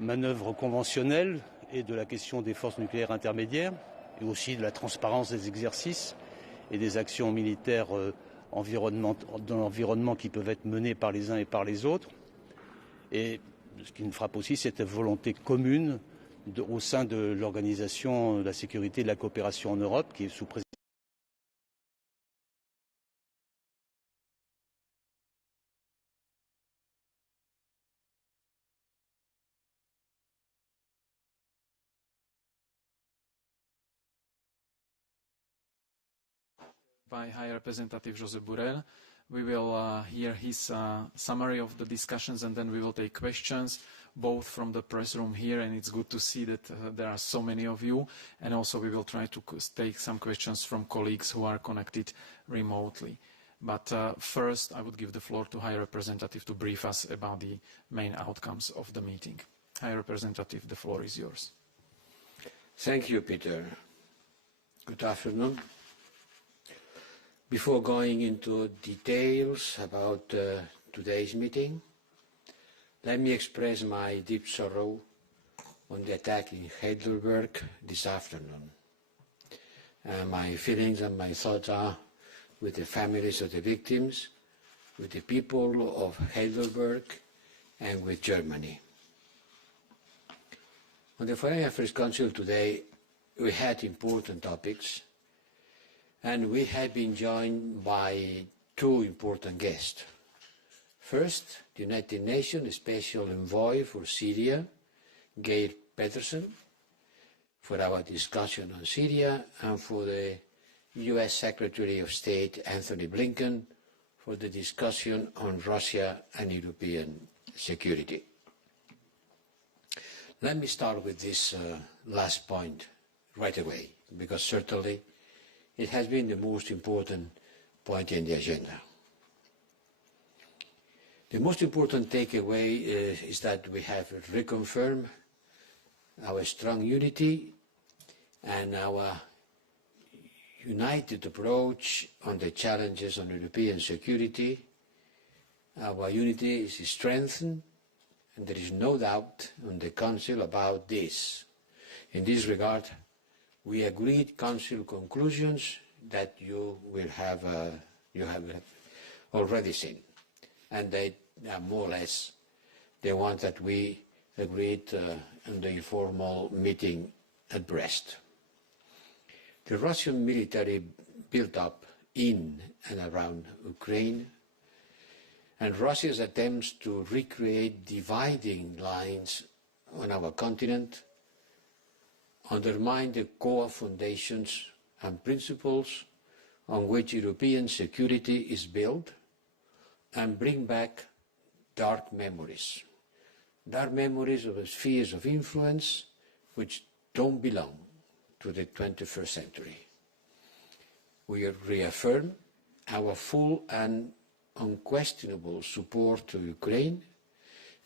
manœuvres conventionnelles et de la question des forces nucléaires intermédiaires, et aussi de la transparence des exercices et des actions militaires dans l'environnement qui peuvent être menées par les uns et par les autres. Et ce qui me frappe aussi, c'est cette volonté commune au sein de l'Organisation de la sécurité et de la coopération en Europe, qui est sous présidence. By High Representative Josep Borrell. We will hear his summary of the discussions, and then we will take questions, both from the press room here, and it's good to see that there are so many of you, and also we will try to take some questions from colleagues who are connected remotely. But first, I would give the floor to High Representative to brief us about the main outcomes of the meeting. High Representative, the floor is yours. Thank you, Peter. Good afternoon. Before going into details about today's meeting, let me express my deep sorrow on the attack in Heidelberg this afternoon. My feelings and my thoughts are with the families of the victims, with the people of Heidelberg, and with Germany. On the Foreign Affairs Council today, we had important topics, and we have been joined by two important guests. First, the United Nations Special Envoy for Syria, Geir Pedersen, for our discussion on Syria, and for the US Secretary of State, Antony Blinken, for the discussion on Russia and European security. Let me start with this last point right away, because certainly it has been the most important point in the agenda. The most important takeaway is that we have reconfirmed our strong unity and our united approach on the challenges on European security. Our unity is strengthened, and there is no doubt on the Council about this. In this regard, we agreed Council conclusions that you have already seen, and they are more or less the ones that we agreed in the informal meeting at Brest. The Russian military build-up in and around Ukraine, and Russia's attempts to recreate dividing lines on our continent undermine the core foundations and principles on which European security is built, and bring back dark memories of spheres of influence which don't belong to the 21st century. We reaffirm our full and unquestionable support to Ukraine,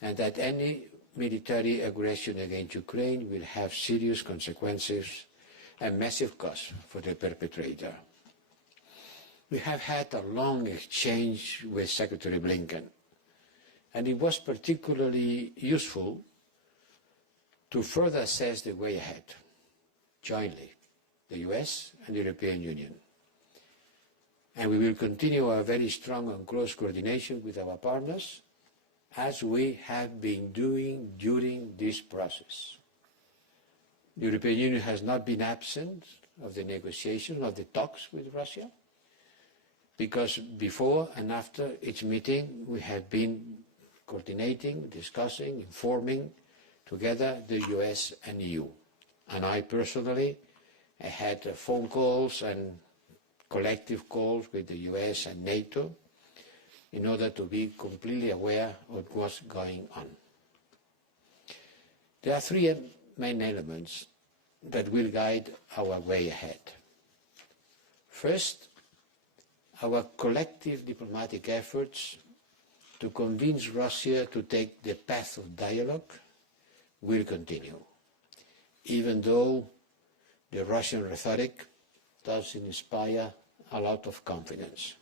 and that any military aggression against Ukraine will have serious consequences and massive costs for the perpetrator. We have had a long exchange with Secretary Blinken, and it was particularly useful to further assess the way ahead, jointly, the US and the European Union. And we will continue our very strong and close coordination with our partners, as we have been doing during this process. The European Union has not been absent of the negotiation, of the talks with Russia, because before and after each meeting we have been coordinating, discussing, informing together the US and EU. And I personally had phone calls and collective calls with the US and NATO in order to be completely aware of what's going on. There are three main elements that will guide our way ahead. First, our collective diplomatic efforts to convince Russia to take the path of dialogue will continue, even though the Russian rhetoric does inspire a lot of confidence.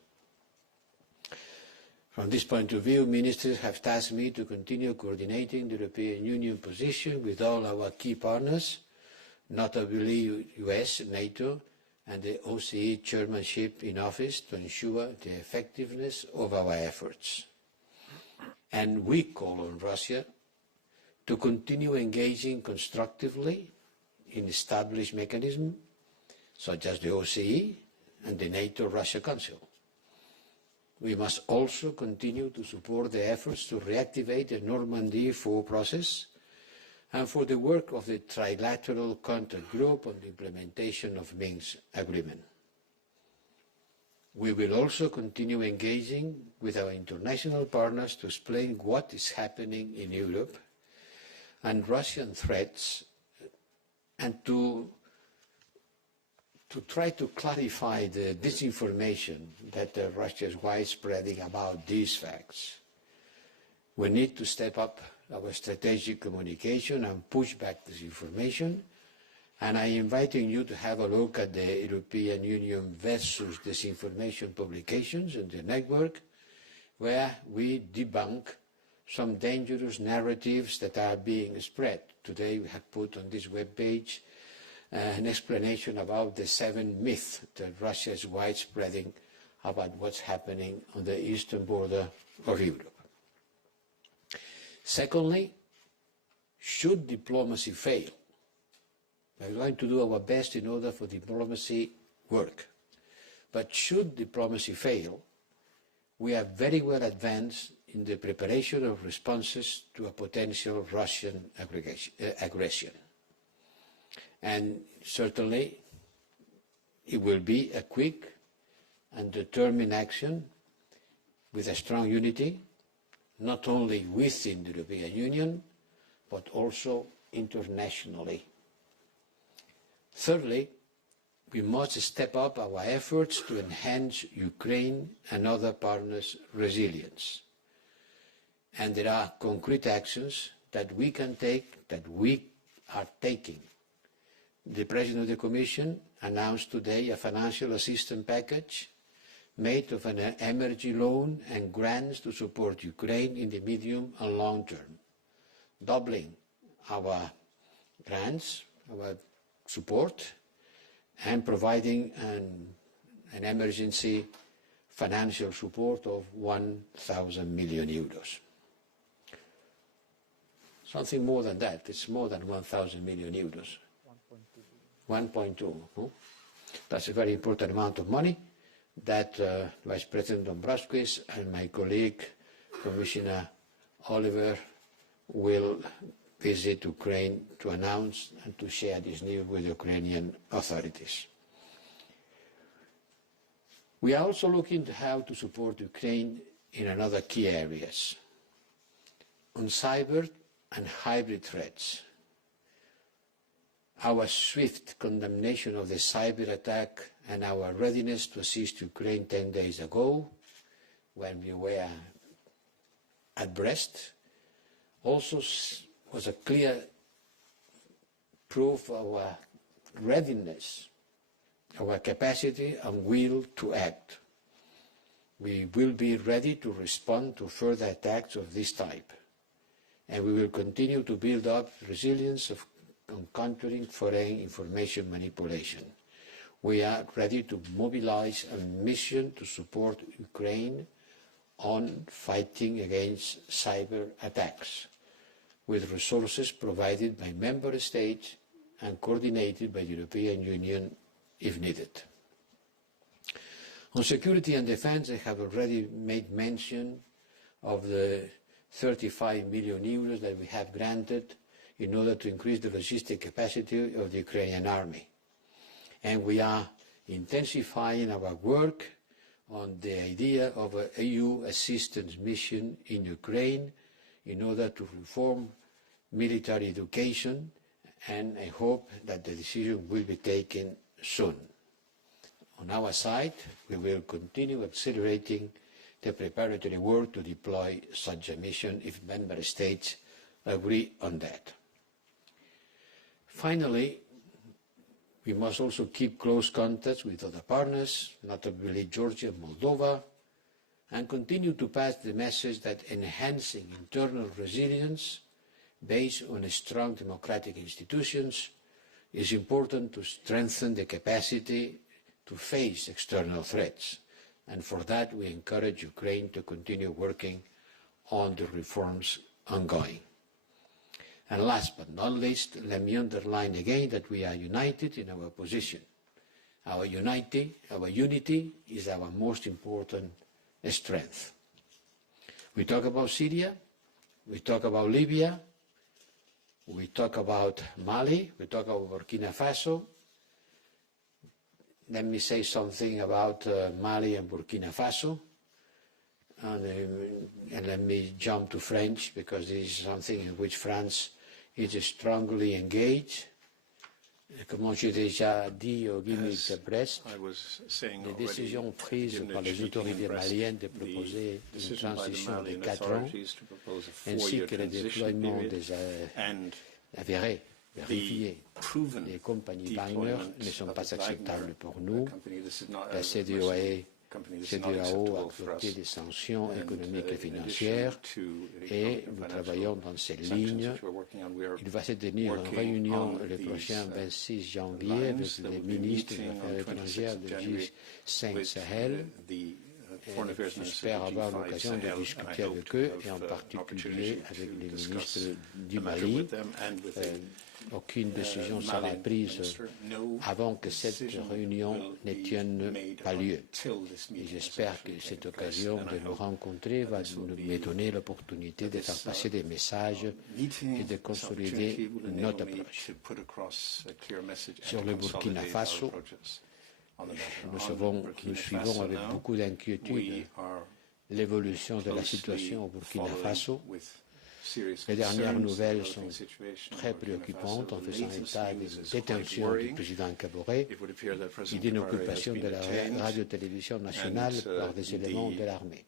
From this point of view, ministers have tasked me to continue coordinating the European Union position with all our key partners, notably US, NATO, and the OSCE chairmanship in office to ensure the effectiveness of our efforts. And we call on Russia to continue engaging constructively in established mechanisms such as the OSCE and the NATO-Russia Council. We must also continue to support the efforts to reactivate the Normandy 4 process and for the work of the trilateral contact group on the implementation of Minsk agreement. We will also continue engaging with our international partners to explain what is happening in Europe and Russian threats, and to try to clarify the disinformation that Russia is widespreading about these facts. We need to step up our strategic communication and push back disinformation, and I am inviting you to have a look at the European Union versus disinformation publications in the network, where we debunk some dangerous narratives that are being spread. Today we have put on this webpage an explanation about the 7 myths that Russia is widespreading about what's happening on the eastern border of Europe. Secondly, should diplomacy fail, we're going to do our best in order for diplomacy work. But should diplomacy fail, we are very well advanced in the preparation of responses to a potential Russian aggression. And certainly it will be a quick and determined action with a strong unity, not only within the European Union, but also internationally. Thirdly, we must step up our efforts to enhance Ukraine and other partners' resilience. And there are concrete actions that we can take, that we are taking. The President of the Commission announced today a financial assistance package made of an emergency loan and grants to support Ukraine in the medium and long term, doubling our grants, our support, and providing an emergency financial support of 1,000 million euros. Something more than that. It's more than 1,000 million euros. 1.2. That's a very important amount of money that Vice President Dombrovskis and my colleague, Commissioner Oliver, will visit Ukraine to announce and to share this news with Ukrainian authorities. We are also looking at how to support Ukraine in another key areas. On cyber and hybrid threats, our swift condemnation of the cyber attack and our readiness to assist Ukraine 10 days ago, when we were at Brest, also was a clear proof of our readiness, our capacity and will to act. We will be ready to respond to further attacks of this type, and we will continue to build up resilience on countering foreign information manipulation. We are ready to mobilize a mission to support Ukraine on fighting against cyber attacks, with resources provided by member states and coordinated by the European Union if needed. On security and defence, I have already made mention of the 35 million euros that we have granted in order to increase the logistic capacity of the Ukrainian army. And we are intensifying our work on the idea of an EU assistance mission in Ukraine in order to reform military education, and I hope that the decision will be taken soon. On our side, we will continue accelerating the preparatory work to deploy such a mission if member states agree on that. Finally, we must also keep close contacts with other partners, notably Georgia, Moldova, and continue to pass the message that enhancing internal resilience based on strong democratic institutions is important to strengthen the capacity to face external threats. And for that, we encourage Ukraine to continue working on the reforms ongoing. And last but not least, let me underline again that we are united in our position. Our unity is our most important strength. We talk about Syria, we talk about Libya, we talk about Mali, we talk about Burkina Faso. Let me say something about Mali and Burkina Faso. And let me jump to French, because this is something in which France is strongly engaged. Comme j'ai déjà dit au Gimmick de Brest, les décisions prises par les autorités maliennes de proposer une transition de 4 ans, ainsi que le déploiement des avérés, vérifiés, des compagnies Wagner ne sont pas acceptables pour nous. La CEDEAO a adopté des sanctions économiques et financières et nous travaillons dans cette ligne. Il va se tenir une réunion le prochain 26 janvier avec les ministres des Affaires étrangères de G5 Sahel. J'espère avoir l'occasion de discuter avec eux et en particulier avec les ministres du Mali. Aucune décision sera prise avant que cette réunion ne tienne pas lieu. Et j'espère que cette occasion de nous rencontrer va nous donner l'opportunité de faire passer des messages et de consolider notre approche. Sur le Burkina Faso, nous suivons avec beaucoup d'inquiétude l'évolution de la situation au Burkina Faso. Les dernières nouvelles sont très préoccupantes en faisant état d'une détention du président Kaboré et d'une occupation de la radio-télévision nationale par des éléments de l'armée.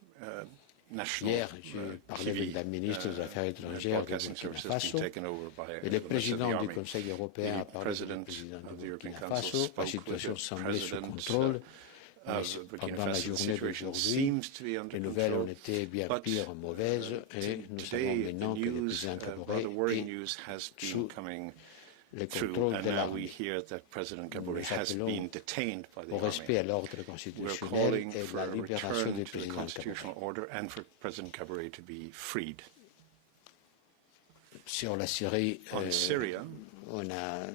Hier, j'ai parlé avec la ministre des Affaires étrangères du Burkina Faso et le président du Conseil européen a parlé avec le président du Burkina Faso. La situation semblait sous contrôle. Mais pendant la journée d'aujourd'hui, les nouvelles ont été bien pire mauvaises et nous savons maintenant que le président Kaboré est sous le contrôle de l'armée. Nous appelons au respect à l'ordre constitutionnel et à la libération du président Kaboré. Sur la Syrie, on a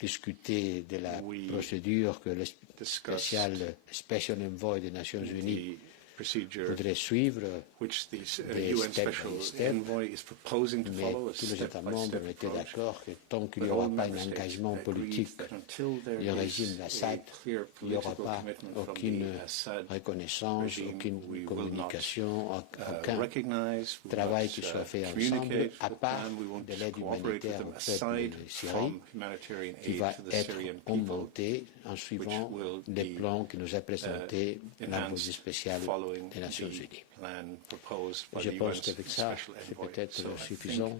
discuté de la procédure que le Special Envoy des Nations Unies voudrait suivre des step by step, mais tous les États membres ont été d'accord que tant qu'il n'y aura pas un engagement politique du régime d'Assad, il n'y aura pas aucune reconnaissance, aucune communication, aucun travail qui soit fait ensemble, à part de l'aide humanitaire au peuple de Syrie, qui va être augmentée en suivant les plans que nous a présentés l'envoyé spécial des Nations Unies. Je pense qu'avec ça, c'est peut-être suffisant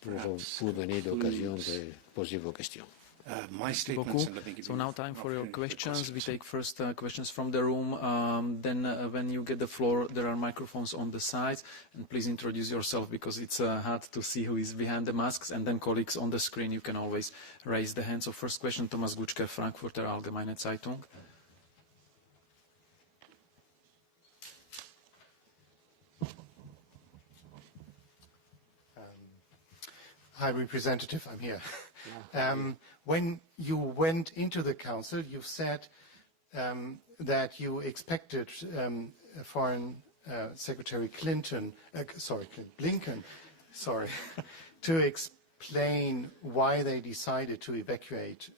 pour vous donner l'occasion de poser vos questions. So now time for your questions. We take first questions from the room. Then when you get the floor, there are microphones on the sides. And please introduce yourself because it's hard to see who is behind the masks. And then colleagues on the screen, you can always raise the hand. So first question, Thomas Gutschke, Frankfurter Allgemeine Zeitung. High Representative, I'm here. When you went into the Council, you said that you expected Foreign Secretary Blinken, to explain why they decided to evacuate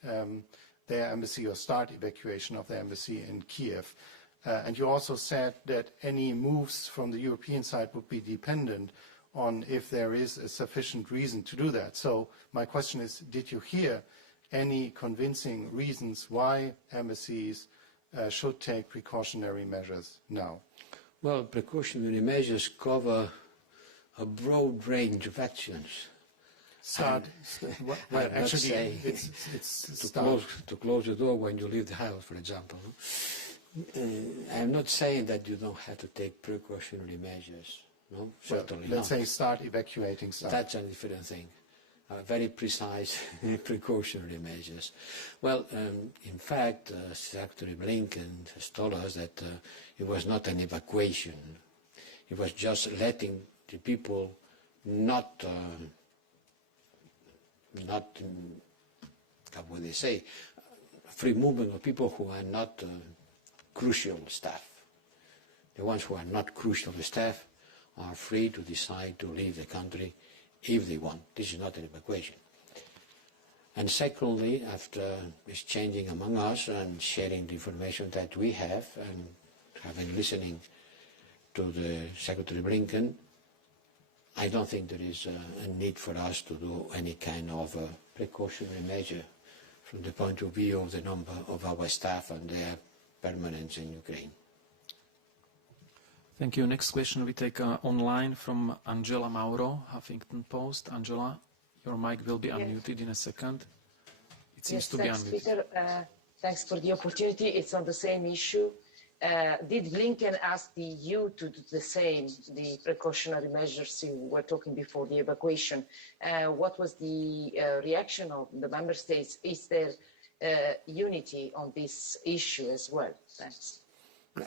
their embassy or start evacuation of their embassy in Kiev. And you also said that any moves from the European side would be dependent on if there is a sufficient reason to do that. So my question is, did you hear any convincing reasons why embassies should take precautionary measures now? Well, precautionary measures cover a broad range of actions. Actually, it's to close the door when you leave the house, for example. I'm not saying that you don't have to take precautionary measures. No, certainly not. Let's say start evacuating stuff. That's a different thing. Very precise precautionary measures. Well, in fact, Secretary Blinken has told us that it was not an evacuation. It was just letting the people not how would they say, free movement of people who are not crucial staff. The ones who are not crucial staff are free to decide to leave the country if they want. This is not an evacuation. And secondly, after exchanging among us and sharing the information that we have and having listening to the Secretary Blinken, I don't think there is a need for us to do any kind of precautionary measure from the point of view of the number of our staff and their permanence in Ukraine. Thank you. Next question we take online from Angela Mauro, Huffington Post. Angela, your mic will be unmuted in a second. It seems to be unmuted. Peter. Thanks for the opportunity. It's on the same issue. Did Blinken ask the EU to do the same, the precautionary measures you were talking before the evacuation? What was the reaction of the member states? Is there unity on this issue as well? Thanks.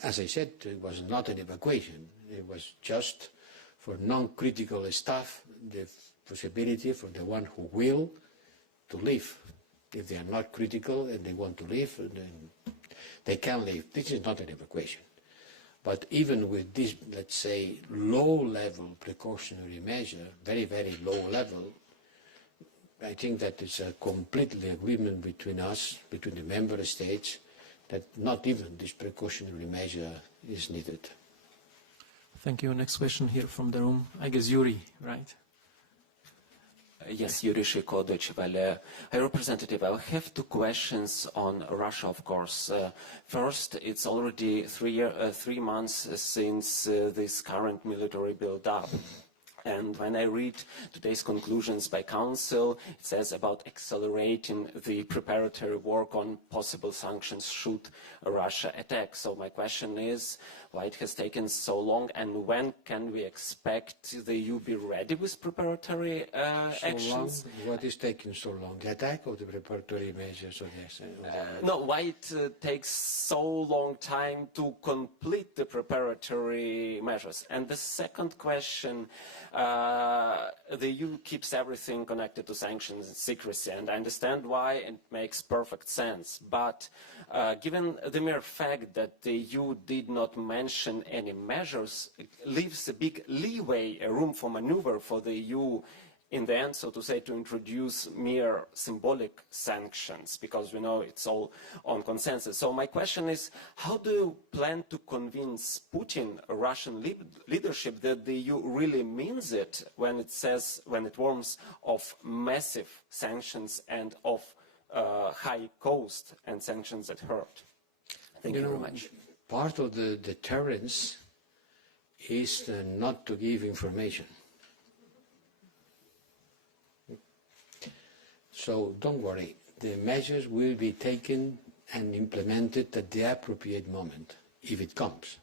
As I said, it was not an evacuation. It was just for non-critical staff, the possibility for the one who will to leave. If they are not critical and they want to leave, then they can leave. This is not an evacuation. But even with this, let's say, low-level precautionary measure, very, very low level, I think that it's a completely agreement between us, between the member states, that not even this precautionary measure is needed. Thank you. Next question here from the room. I guess Yuri, right? Yes, Yuri Shiko, Deutsche Welle. High Representative, I have two questions on Russia, of course. First, it's already 3 months since this current military build-up. And when I read today's conclusions by Council, it says about accelerating the preparatory work on possible sanctions should Russia attack. So my question is, why it has taken so long, and when can we expect the EU be ready with preparatory actions? What is taking so long? The attack or the preparatory measures? No, why it takes so long time to complete the preparatory measures? And the second question, the EU keeps everything connected to sanctions and secrecy, and I understand why, it makes perfect sense. But given the mere fact that the EU did not mention any measures, it leaves a big leeway, a room for maneuver for the EU in the end, so to say, to introduce mere symbolic sanctions, because we know it's all on consensus. So my question is, how do you plan to convince Putin, Russian leadership, that the EU really means it when it says, when it warns of massive sanctions and of high cost and sanctions that hurt? Thank you very much. Part of the deterrence is not to give information. So don't worry, the measures will be taken and implemented at the appropriate moment, if it comes.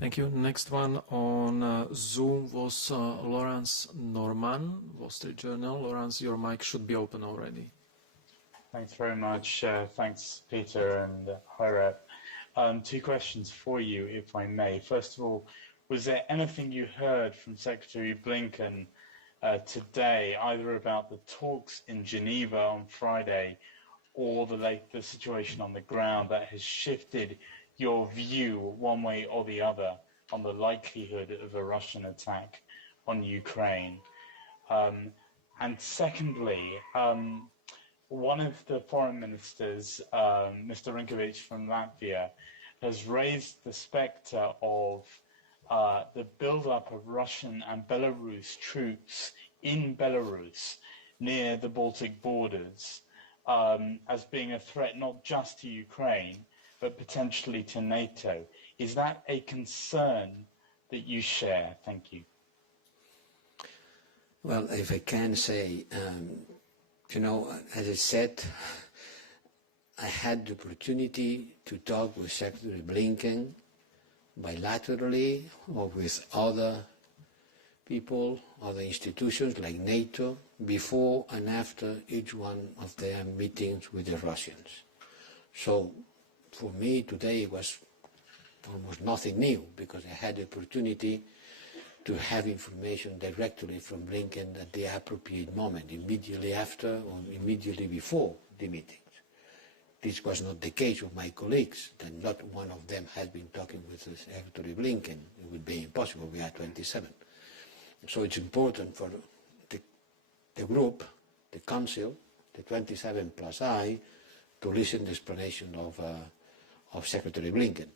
Thank you. Next one on Zoom was Lawrence Norman, Wall Street Journal. Lawrence, your mic should be open already. Thanks very much. Thanks, Peter and High Rep. Two questions for you, if I may. First of all, was there anything you heard from Secretary Blinken today, either about the talks in Geneva on Friday or the situation on the ground, that has shifted your view one way or the other on the likelihood of a Russian attack on Ukraine? And secondly, one of the foreign ministers, Mr. Rinkovic from Latvia, has raised the spectre of the build-up of Russian and Belarus troops in Belarus near the Baltic borders as being a threat not just to Ukraine, but potentially to NATO. Is that a concern that you share? Thank you. Well, if I can say, you know, as I said, I had the opportunity to talk with Secretary Blinken bilaterally or with other people, other institutions like NATO, before and after each one of their meetings with the Russians. So for me today it was almost nothing new, because I had the opportunity to have information directly from Blinken at the appropriate moment, immediately after or immediately before the meetings. This was not the case with my colleagues, and not one of them had been talking with Secretary Blinken. It would be impossible, we are 27. So it's important for the group, the Council, the 27 plus I, to listen to the explanation of Secretary Blinken.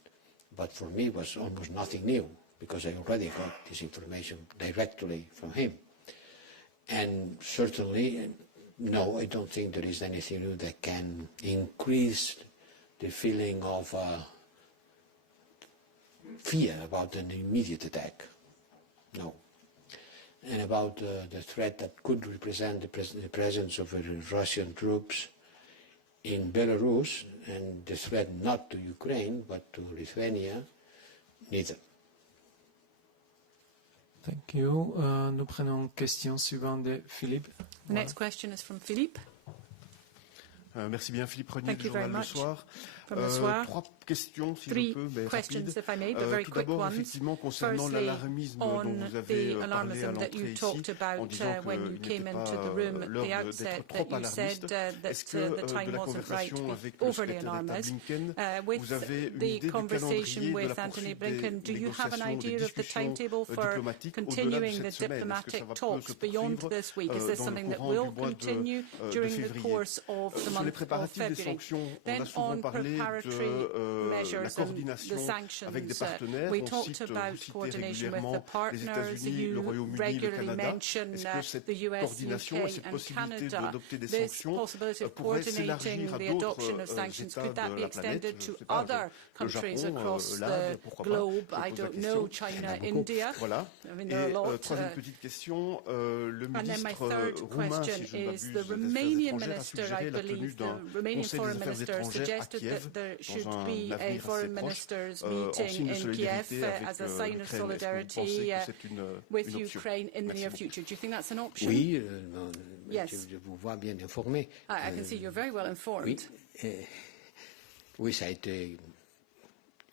But for me it was almost nothing new, because I already got this information directly from him. And certainly, no, I don't think there is anything new that can increase the feeling of fear about an immediate attack. No. And about the threat that could represent the presence of Russian troops in Belarus, and the threat not to Ukraine but to Lithuania, neither. Thank you. Nous prenons question suivante de Philippe. The next question is from Philippe. Merci bien, Philippe Renier Thank du you very journal Le much. Soir. From the Soir. Trois questions, si Three je peux, mais questions, rapides. if I may, but very Tout quick d'abord, ones. effectivement, concernant Firstly, l'alarmisme dont on vous avez the parlé à alarmism that l'entrée you ici, talked en about disant que when you n'était came into pas the room at the l'heure outset, d'être that trop you said alarmiste. that Est-ce que the de time la wasn't right to conversation be avec le overly secrétaire d'État alarmist. Blinken, With vous avez une the idée du conversation calendrier de with la Antony poursuite Blinken, des do you have an négociations, des idea of the discussions timetable for diplomatiques au-delà de continuing cette the semaine? Est-ce que diplomatic ça va talks se beyond poursuivre this week? Is this dans le something that courant will du mois continue de during the février? course of the Sur les month of préparatifs des February? sanctions, on Then a souvent on parlé preparatory de la measures and the coordination sanctions, avec des partenaires. we On talked cite, about vous citez coordination with the régulièrement les partners. États-Unis, le You Royaume-Uni, le regularly Canada. mention Est-ce que cette the US, coordination et UK cette and possibilité Canada. d'adopter des This sanctions possibility of pourrait coordinating s'élargir à the adoption of d'autres sanctions, États could that de be la planète? extended Je to ne sais pas, other le countries Japon, across l'Inde, the pourquoi pas? globe? Je I pose la don't question. know, China, India. Voilà. I mean, there are a Et lot. troisième petite question, le And then my ministre third roumain, question si je ne is m'abuse, the des Affaires Romanian étrangères, a minister, I suggéré la tenue believe, the d'un Romanian Conseil foreign des Affaires minister étrangères à suggested Kiev that there should dans un be a avenir foreign assez proche, ministers en meeting signe de in Kiev solidarité as a avec sign of l'Ukraine. Est-ce que vous solidarity pensez que c'est with une option? Ukraine in the Merci near beaucoup. future. Do you think that's an option? Oui, Yes. je vous vois bien informé. I can see you're very well informed. Oui, oui, ça a été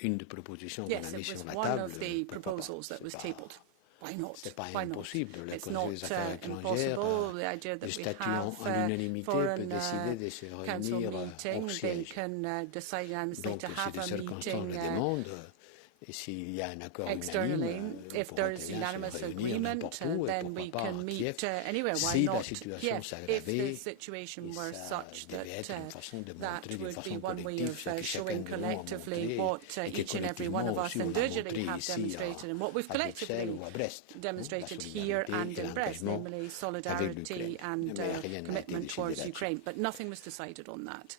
une des propositions qu'on Yes, a mises it was sur la one table. of the Pourquoi pas? proposals that was tabled. Why not? C'est pas Why not? impossible. Le It's Conseil not des Affaires étrangères, impossible. The idea that le we statut have en unanimité peut foreign décider de se council réunir meeting, hors they siège. can decide unanimously Donc, to si have les a circonstances meeting le demandent, et s'il y a un accord externally. unanime, If on there pourra is très bien se unanimous réunir agreement, n'importe où, et then pourquoi we pas can à meet Kiev, anywhere. Why si la not situation Kiev? If s'aggravait, the situation et were ça such devait être that une façon de that montrer de would be façon one way collective of ce que chacun showing de nous a collectively montré, what et que each and every one of collectivement us aussi on l'a individually montré have ici demonstrated and what we've à Bruxelles collectively ou à Brest, demonstrated la here solidarité and et in Brest, l'engagement namely avec solidarity l'Ukraine. and Mais rien n'a été commitment décidé towards là-dessus. Ukraine. But nothing was decided on that.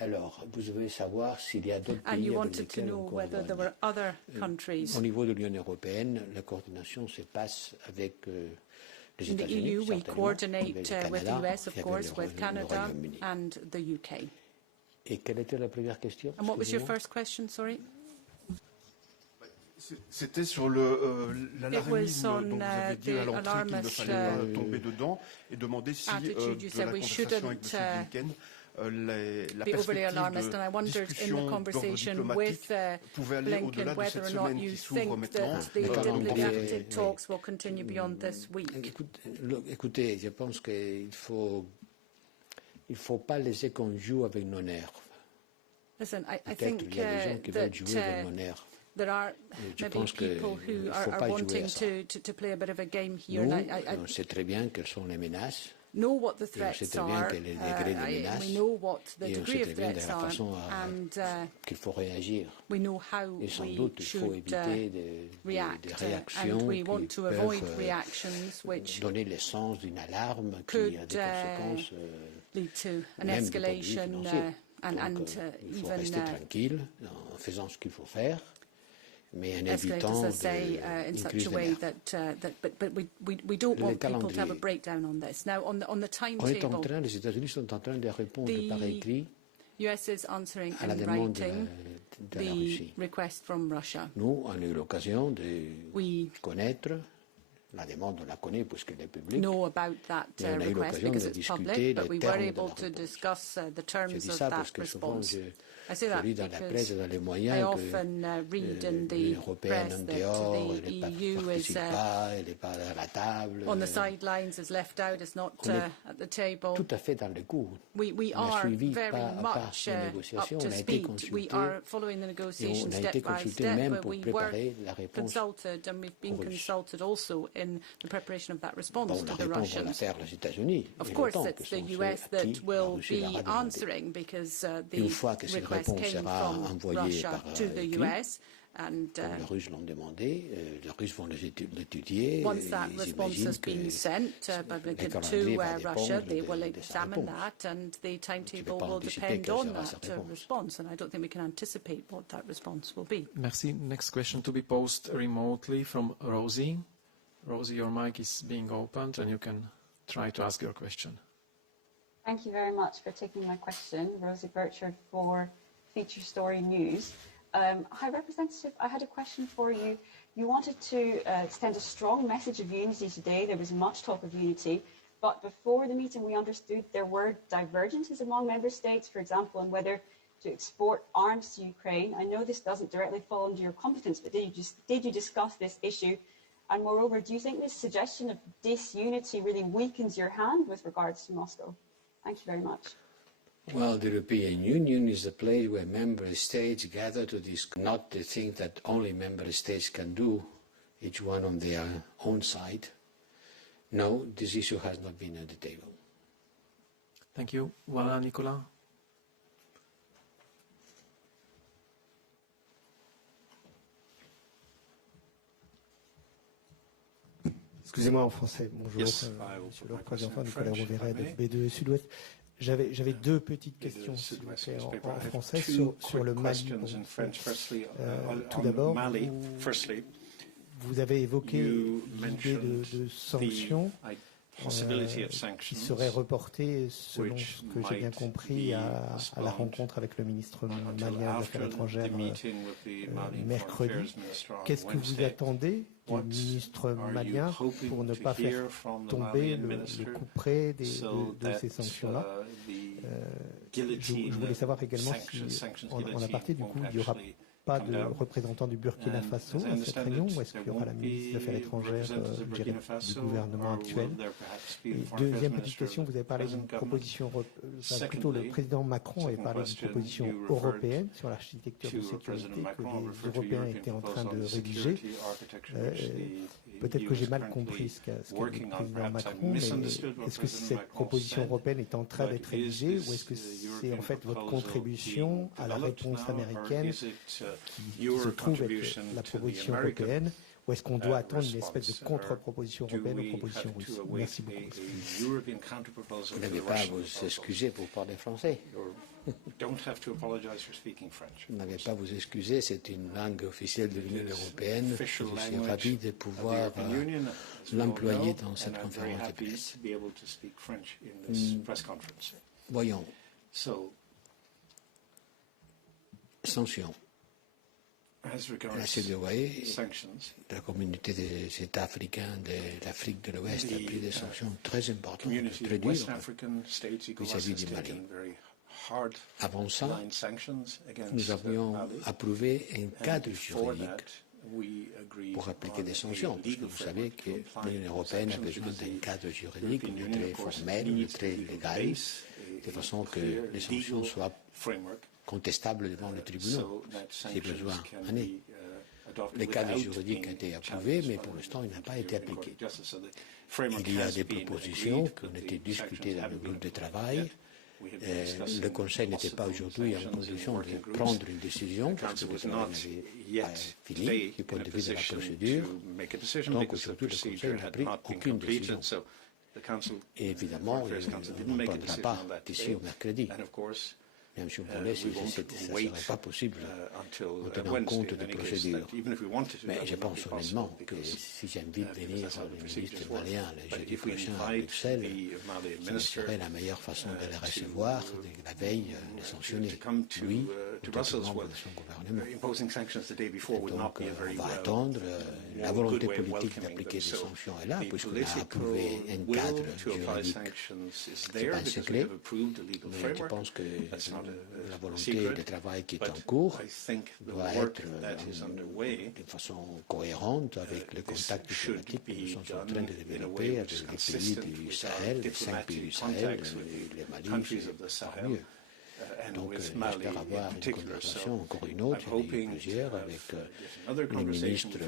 Alors, vous devez savoir s'il y a d'autres And pays you avec wanted to lesquels know on whether there coordonne. were other countries. Au niveau de l'Union européenne, la coordination se passe avec les In the États-Unis, EU, we certainement, coordinate avec le with the Canada US, of et avec course, with le Canada Royaume-Uni. and the UK. Et quelle était la première question? And what was your Excusez-moi. first question, sorry? C'était sur l'alarmisme on, dont vous avez dit à l'entrée qu'il ne alarmist, fallait pas tomber dedans et demander si attitude. You de said la we conversation avec shouldn't, M. Blinken, la be overly perspective alarmist, and I de wondered in the discussion d'ordre conversation diplomatique with pouvait aller Blinken au-delà de whether cette or not semaine you qui s'ouvre think maintenant. that the le calendrier, diplomatic oui. talks will continue beyond this week. Écoutez, je pense qu'il faut pas laisser qu'on joue avec nos nerfs. Listen, I Peut-être think il y a des gens qui veulent jouer avec nos that nerfs. there are je maybe pense que people who il faut are pas jouer wanting à ça. to play a bit of a game here. Nous, And I on sait très bien quelles sont les menaces. know what the Et on sait threats très bien are. quel est le degré de menace. We know what the Et on sait degree of très bien de threats la are, façon and qu'il faut réagir. we know how Et sans we doute, il faut should éviter des react, réactions and we qui want to peuvent avoid reactions which donner le sens d'une alarme qui could a des conséquences lead to an même du point de vue escalation financier. and Donc, il faut even rester tranquille en faisant ce qu'il faut faire. escalate, as I say, in such a way but we don't want people to have a breakdown on this. Now, on the timetable, les États-Unis sont en train de répondre par écrit US is answering à la in demande de writing la Russie. request from Russia. Nous, on a eu l'occasion de connaître la demande, on la connaît puisqu'elle est publique. Know about that request because it's public, but we were able to discuss the terms of that response. I say that because I often read in the press that the EU is on the sidelines, is left out, is not at the table. Tout à fait dans le coup. We are very much up to speed. We are following the negotiations step by step, but we were consulted, and we've been consulted also in the preparation of that response to the Russians. Of course, it's the US that will be answering because the request came from Russia to the US. And les Russes l'ont demandé, les Russes vont l'étudier. Once that response has been sent to Russia, they will examine that, and the timetable will depend on that response. And I don't think we can anticipate what that response will be. Merci. Next question to be posed remotely from Rosie. Rosie, your mic is being opened, and you can try to ask your question. Thank you very much for taking my question. Rosie Burchard for Feature Story News. High Representative, I had a question for you. You wanted to send a strong message of unity today. There was much talk of unity, but before the meeting we understood there were divergences among member states, for example, on whether to export arms to Ukraine. I know this doesn't directly fall under your competence, but did you discuss this issue? And moreover, do you think this suggestion of disunity really weakens your hand with regards to Moscow? Thank you very much. Well, the European Union is a place where member states gather to discuss, not the thing that only member states can do, each one on their own side. No, this issue has not been on the table. Thank you. Voilà, Nicolas. Excusez-moi en français. Bonjour, Monsieur le représentant Nicolas Roveret de B2 Sud-Ouest. J'avais deux petites questions, s'il vous plaît, en français sur le Mali. Tout d'abord, vous avez évoqué l'idée de sanctions qui seraient reportées, selon ce que j'ai bien compris, à la rencontre avec le ministre malien des Affaires étrangères mercredi. Qu'est-ce que vous attendez du ministre malien pour ne pas faire tomber le coup près de ces sanctions-là? Je voulais savoir également si, en aparté, du coup, il n'y aura pas de représentant du Burkina Faso à cette réunion, ou est-ce qu'il y aura la ministre des Affaires étrangères du gouvernement actuel? Et deuxième petite question, vous avez parlé d'une proposition, plutôt le président Macron avait parlé d'une proposition européenne sur l'architecture de sécurité que les Européens étaient en train de rédiger. Peut-être que j'ai mal compris ce qu'a dit le président Macron, mais est-ce que cette proposition européenne est en train d'être rédigée, ou est-ce que c'est en fait votre contribution à la réponse américaine qui se trouve être la proposition européenne, ou est-ce qu'on doit attendre une espèce de contre-proposition européenne aux propositions russes? Merci beaucoup. Vous n'avez pas à vous excuser pour parler français. Vous n'avez pas à vous excuser, c'est une langue officielle de l'Union européenne. Je suis ravi de pouvoir l'employer dans cette conférence de presse. Voyons. Sanctions. La CEDEAO, la communauté des États africains de l'Afrique de l'Ouest a pris des sanctions très importantes, très dures vis-à-vis du Mali. Avant ça, nous avions approuvé un cadre juridique pour appliquer des sanctions, parce que vous savez que l'Union européenne a besoin d'un cadre juridique très formel, très légal, de façon que les sanctions soient contestables devant les tribunaux, si besoin. Le cadre juridique a été approuvé, mais pour l'instant, il n'a pas été appliqué. Il y a des propositions qui ont été discutées dans le groupe de travail. Le Conseil n'était pas aujourd'hui en condition de prendre une décision, parce que le travail n'avait pas fini du point de vue de la procédure. Donc aujourd'hui, le Conseil n'a pris aucune décision. Et évidemment, il ne prendra pas d'ici au mercredi. même si on voulait, ça ne serait pas possible en tenant compte des procédures. Mais je pense honnêtement que si j'invite venir le ministre malien le jeudi prochain à Bruxelles, ce serait la meilleure façon de le recevoir, de la veille, de sanctionner, lui, ou d'autres membres de son gouvernement. Donc, on va attendre. La volonté politique d'appliquer des sanctions est là, puisqu'on a approuvé un cadre juridique. Ce n'est pas un secret, mais je pense que la volonté de travail qui est en cours doit être de façon cohérente avec le contact diplomatique que nous sommes en train de développer avec les pays du Sahel, les 5 pays du Sahel, le Mali, c'est mieux. Donc, j'espère avoir une conversation, encore une autre, plusieurs, avec les ministres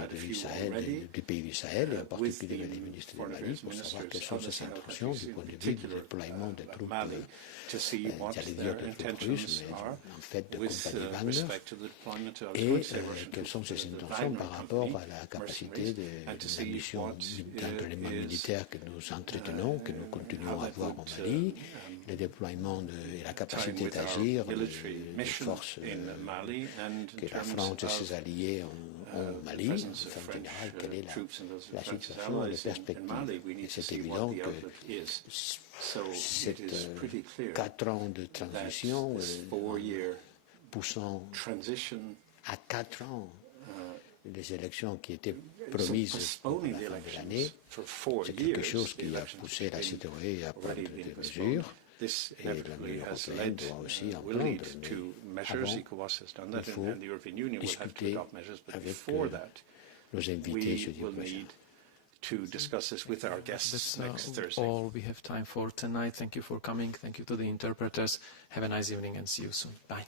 du pays du Sahel, et en particulier les ministres du Mali, pour savoir quelles sont ses intentions du point de vue du déploiement des troupes, j'allais dire des troupes russes, mais en fait de compagnie Wagner, et quelles sont ses intentions par rapport à la capacité de la mission d'entraînement militaire que nous entretenons, que nous continuons à avoir au Mali, le déploiement et la capacité d'agir des forces que la France et ses alliés ont au Mali, en général, quelle est la situation et les perspectives. Et c'est évident que ces 4 ans de transition, poussant à 4 ans les élections qui étaient promises pour la fin de l'année, c'est quelque chose qui a poussé la citoyenneté à prendre des mesures. Et l'Union européenne doit aussi en prendre. Mais avant, il faut discuter avec nos invités jeudi prochain. That's all we have time for tonight. Thank you for coming. Thank you to the interpreters. Have a nice evening and see you soon. Bye.